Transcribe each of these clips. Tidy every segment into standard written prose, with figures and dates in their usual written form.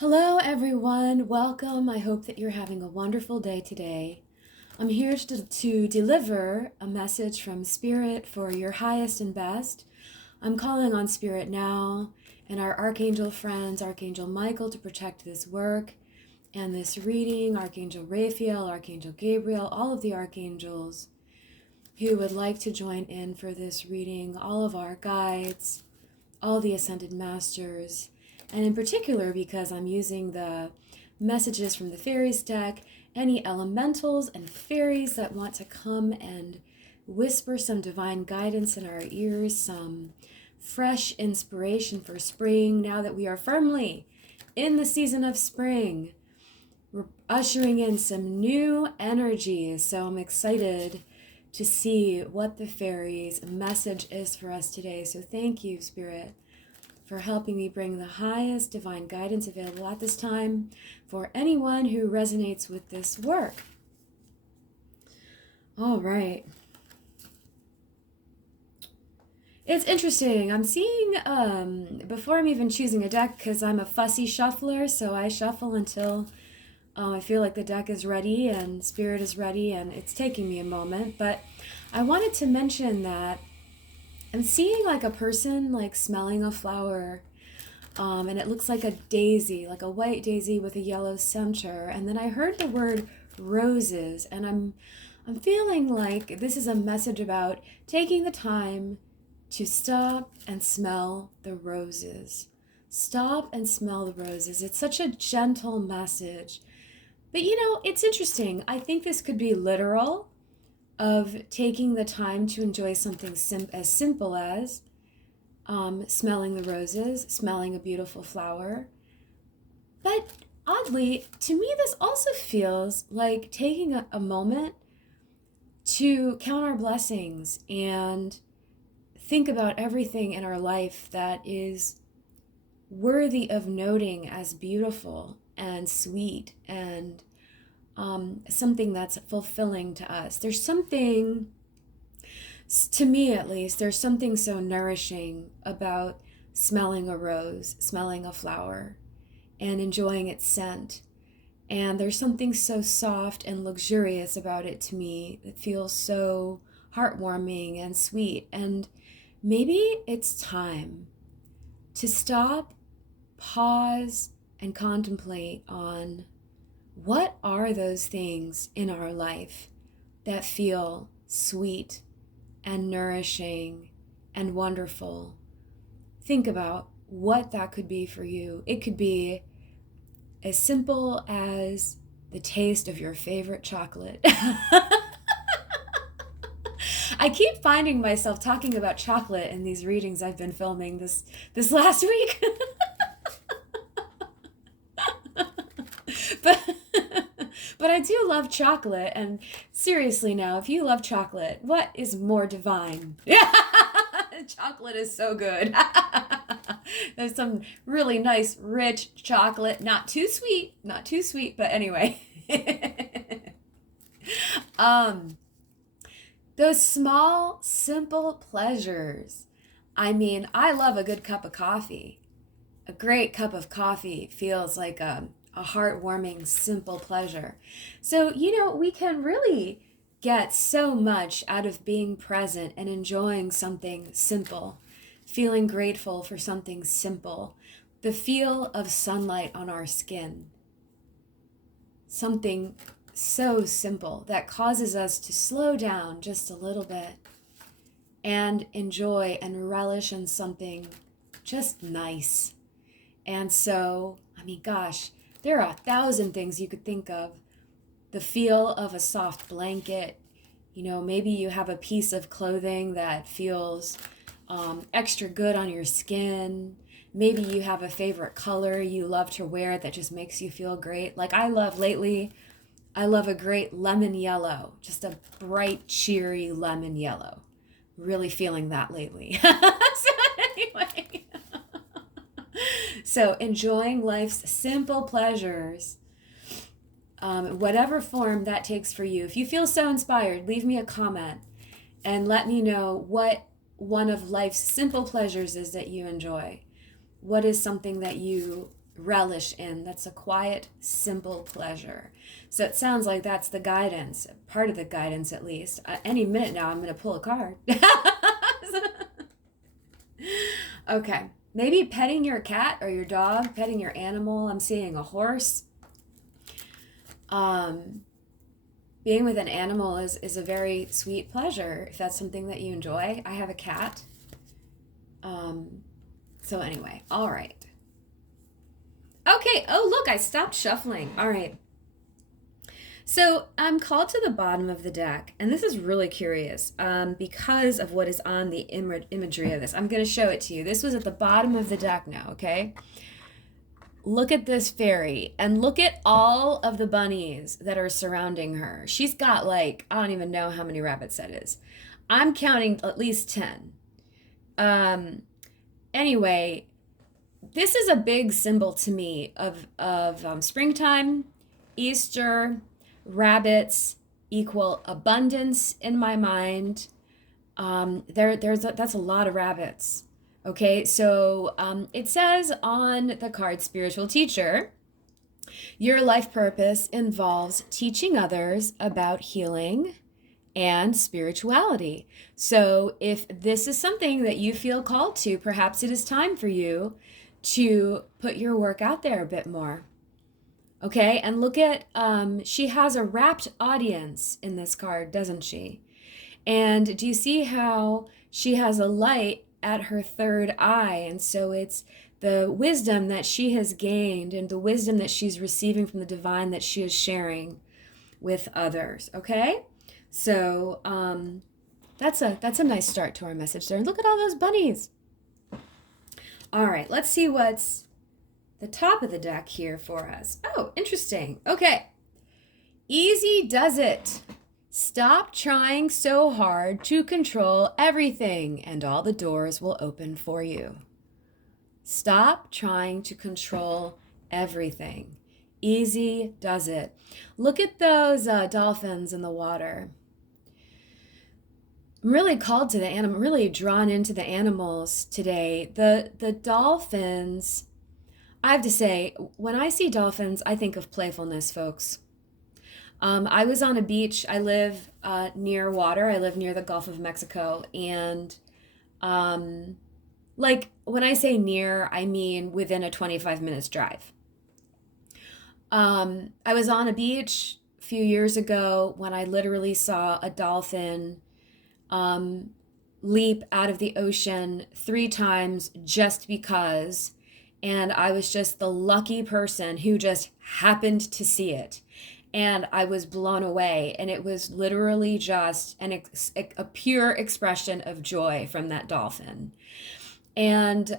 Hello, everyone. Welcome. I hope that you're having a wonderful day today. I'm here to deliver a message from Spirit for your highest and best. I'm calling on Spirit now and our Archangel friends, Archangel Michael, to protect this work and this reading, Archangel Raphael, Archangel Gabriel, all of the archangels who would like to join in for this reading, all of our guides, all the ascended masters, and in particular because I'm using the messages from the fairies deck, any elementals and fairies that want to come and whisper some divine guidance in our ears, some fresh inspiration for spring now that we are firmly in the season of spring. We're ushering in some new energies, so I'm excited to see what the fairies' message is for us today. So thank you, Spirit, for helping me bring the highest divine guidance available at this time for anyone who resonates with this work. All right. It's interesting. I'm seeing, before I'm even choosing a deck, because I'm a fussy shuffler, so I shuffle until I feel like the deck is ready and Spirit is ready, and it's taking me a moment. But I wanted to mention that I'm seeing like a person like smelling a flower, and it looks like a daisy, like a white daisy with a yellow center. And then I heard the word roses, and I'm feeling like this is a message about taking the time to stop and smell the roses. Stop and smell the roses. It's such a gentle message. But it's interesting. I think this could be literal, of taking the time to enjoy something as simple as smelling the roses, smelling a beautiful flower. But oddly, to me, this also feels like taking a moment to count our blessings and think about everything in our life that is worthy of noting as beautiful and sweet and something that's fulfilling to us. There's something, to me at least, there's something so nourishing about smelling a rose, smelling a flower, and enjoying its scent. And there's something so soft and luxurious about it to me that feels so heartwarming and sweet. And maybe it's time to stop, pause, and contemplate on what are those things in our life that feel sweet and nourishing and wonderful. Think about what that could be for you. It could be as simple as the taste of your favorite chocolate. I keep finding myself talking about chocolate in these readings I've been filming this last week. but but I do love chocolate, and seriously now, if you love chocolate, what is more divine? Yeah, chocolate is so good. There's some really nice, rich chocolate, not too sweet, but anyway. Those small, simple pleasures. I mean, I love a good cup of coffee. A great cup of coffee feels like a heartwarming, simple pleasure. So, we can really get so much out of being present and enjoying something simple, feeling grateful for something simple, the feel of sunlight on our skin. Something so simple that causes us to slow down just a little bit and enjoy and relish in something just nice. And so, I mean, gosh, there are 1,000 things you could think of. The feel of a soft blanket. Maybe you have a piece of clothing that feels extra good on your skin. Maybe you have a favorite color you love to wear that just makes you feel great. Like I love a great lemon yellow, just a bright, cheery lemon yellow. Really feeling that lately. So anyway. So enjoying life's simple pleasures, whatever form that takes for you. If you feel so inspired, leave me a comment and let me know what one of life's simple pleasures is that you enjoy. What is something that you relish in. That's a quiet, simple pleasure. So it sounds like that's the guidance, part of the guidance at least. Any minute now, I'm going to pull a card. Okay, maybe petting your cat or your dog, petting your animal. I'm seeing a horse. Being with an animal is a very sweet pleasure if that's something that you enjoy. I have a cat. So anyway, all right. Okay, oh look, I stopped shuffling. All right. So I'm called to the bottom of the deck, and this is really curious because of what is on the imagery of this. I'm going to show it to you. This was at the bottom of the deck now, okay? Look at this fairy, and look at all of the bunnies that are surrounding her. She's got like, I don't even know how many rabbits that is. I'm counting at least 10. Anyway, this is a big symbol to me of springtime, Easter, rabbits equal abundance in my mind. That's a lot of rabbits. Okay, so it says on the card Spiritual Teacher, your life purpose involves teaching others about healing and spirituality. So if this is something that you feel called to, perhaps it is time for you to put your work out there a bit more. Okay, and look at, she has a rapt audience in this card, doesn't she? And do you see how she has a light at her third eye? And so it's the wisdom that she has gained and the wisdom that she's receiving from the divine that she is sharing with others, okay? So that's a nice start to our message there. And look at all those bunnies. All right, let's see what's the top of the deck here for us. Oh, interesting. Okay. Easy does it. Stop trying so hard to control everything, and all the doors will open for you. Stop trying to control everything. Easy does it. Look at those dolphins in the water. I'm really called to the animal, really drawn into the animals today. The dolphins, I have to say, when I see dolphins, I think of playfulness, folks. I was on a beach. I live near water. I live near the Gulf of Mexico. And like when I say near, I mean within a 25 minutes drive. I was on a beach a few years ago when I literally saw a dolphin leap out of the ocean 3 times just because. And I was just the lucky person who just happened to see it. And I was blown away. And it was literally just a pure expression of joy from that dolphin. And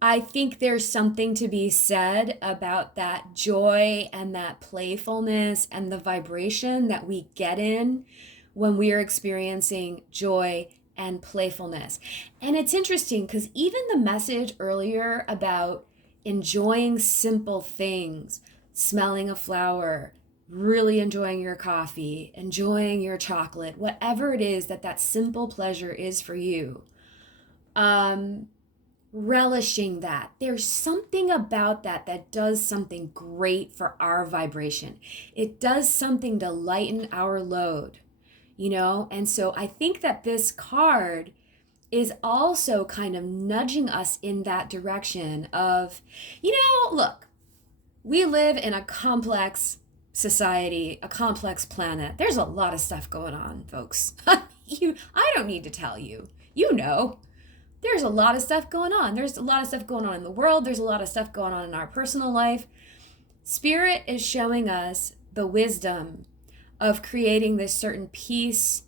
I think there's something to be said about that joy and that playfulness and the vibration that we get in when we are experiencing joy and playfulness. And it's interesting because even the message earlier about enjoying simple things, smelling a flower, really enjoying your coffee, enjoying your chocolate, whatever it is that simple pleasure is for you, relishing that. There's something about that does something great for our vibration. It does something to lighten our load. And so I think that this card is also kind of nudging us in that direction of, look, we live in a complex society, a complex planet. There's a lot of stuff going on, folks. I don't need to tell you. There's a lot of stuff going on. There's a lot of stuff going on in the world. There's a lot of stuff going on in our personal life. Spirit is showing us the wisdom of creating this certain peace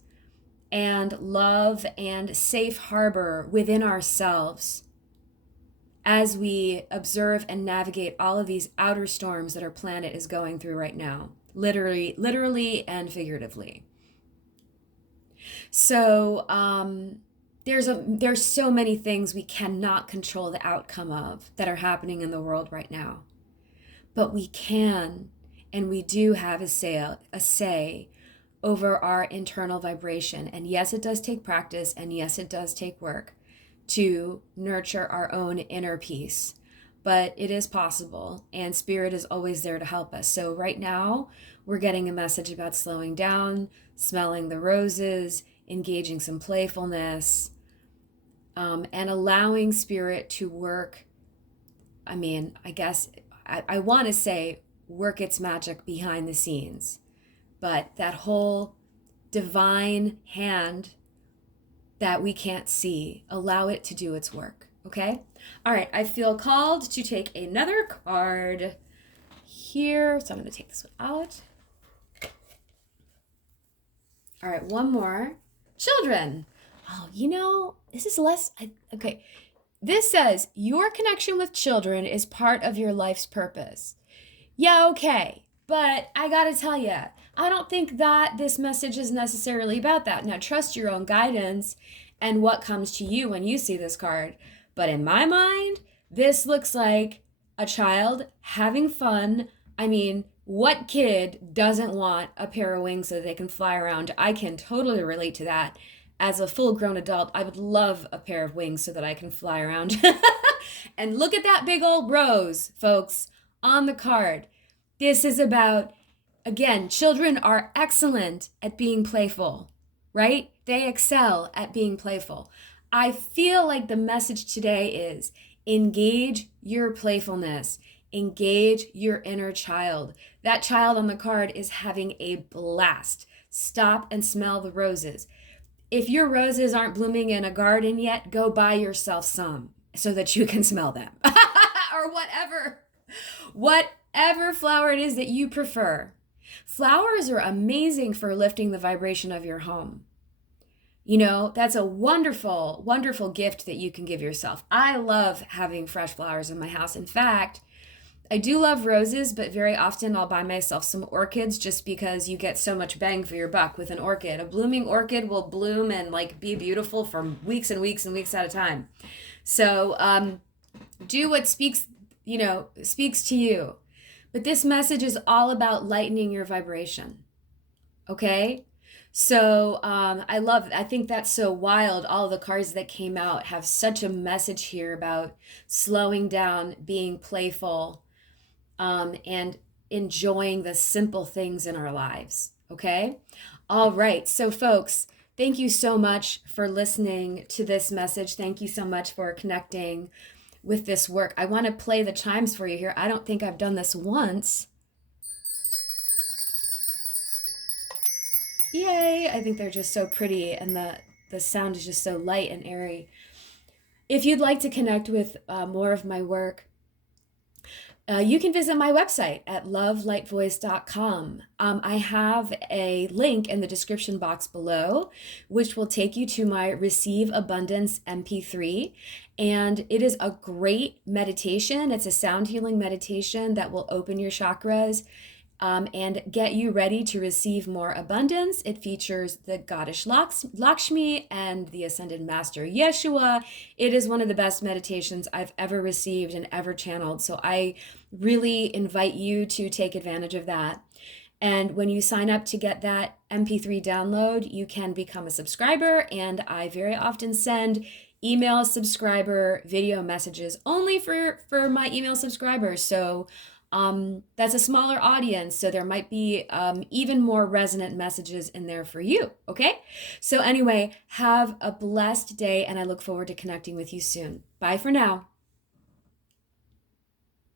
and love and safe harbor within ourselves as we observe and navigate all of these outer storms that our planet is going through right now, literally and figuratively. So there's so many things we cannot control the outcome of that are happening in the world right now, but we can. And we do have a say over our internal vibration. And yes, it does take practice. And yes, it does take work to nurture our own inner peace. but it is possible, and Spirit is always there to help us. So right now, we're getting a message about slowing down, smelling the roses, engaging some playfulness, and allowing Spirit to work. I mean, I guess I want to say work its magic behind the scenes, but that whole divine hand that we can't see, allow it to do its work, okay? All right, I feel called to take another card here, so I'm going to take this one out. All right, one more. Children. Oh, this is less, okay. This says, your connection with children is part of your life's purpose. Yeah, okay. But I gotta tell you, I don't think that this message is necessarily about that. Now, trust your own guidance and what comes to you when you see this card. But in my mind, this looks like a child having fun. I mean, what kid doesn't want a pair of wings so they can fly around? I can totally relate to that. As a full-grown adult, I would love a pair of wings so that I can fly around. And look at that big old rose, folks, on the card. This is about, again, children are excellent at being playful, right? They excel at being playful. I feel like the message today is engage your playfulness, engage your inner child. That child on the card is having a blast. Stop and smell the roses. If your roses aren't blooming in a garden yet, go buy yourself some so that you can smell them. Or whatever flower it is that you prefer. Flowers are amazing for lifting the vibration of your home. That's a wonderful, wonderful gift that you can give yourself. I love having fresh flowers in my house. In fact, I do love roses, but very often I'll buy myself some orchids just because you get so much bang for your buck with an orchid. A blooming orchid will bloom and be beautiful for weeks and weeks and weeks at a time. So do what speaks to you. But this message is all about lightening your vibration. Okay? So I think that's so wild. All the cards that came out have such a message here about slowing down, being playful, and enjoying the simple things in our lives. Okay? All right. So folks, thank you so much for listening to this message. Thank you so much for connecting with this work. I want to play the chimes for you here. I don't think I've done this once. Yay! I think they're just so pretty, and the sound is just so light and airy. If you'd like to connect with more of my work, you can visit my website at lovelightvoice.com. I have a link in the description box below, which will take you to my Receive Abundance MP3. And it is a great meditation. It's a sound healing meditation that will open your chakras and get you ready to receive more abundance. It features the goddess Lakshmi and the Ascended Master Yeshua. It is one of the best meditations I've ever received and ever channeled. So I really invite you to take advantage of that. And when you sign up to get that MP3 download, you can become a subscriber. And I very often send email subscriber video messages only for my email subscribers. So that's a smaller audience, so there might be even more resonant messages in there for you, okay? So anyway, have a blessed day, and I look forward to connecting with you soon. Bye for now.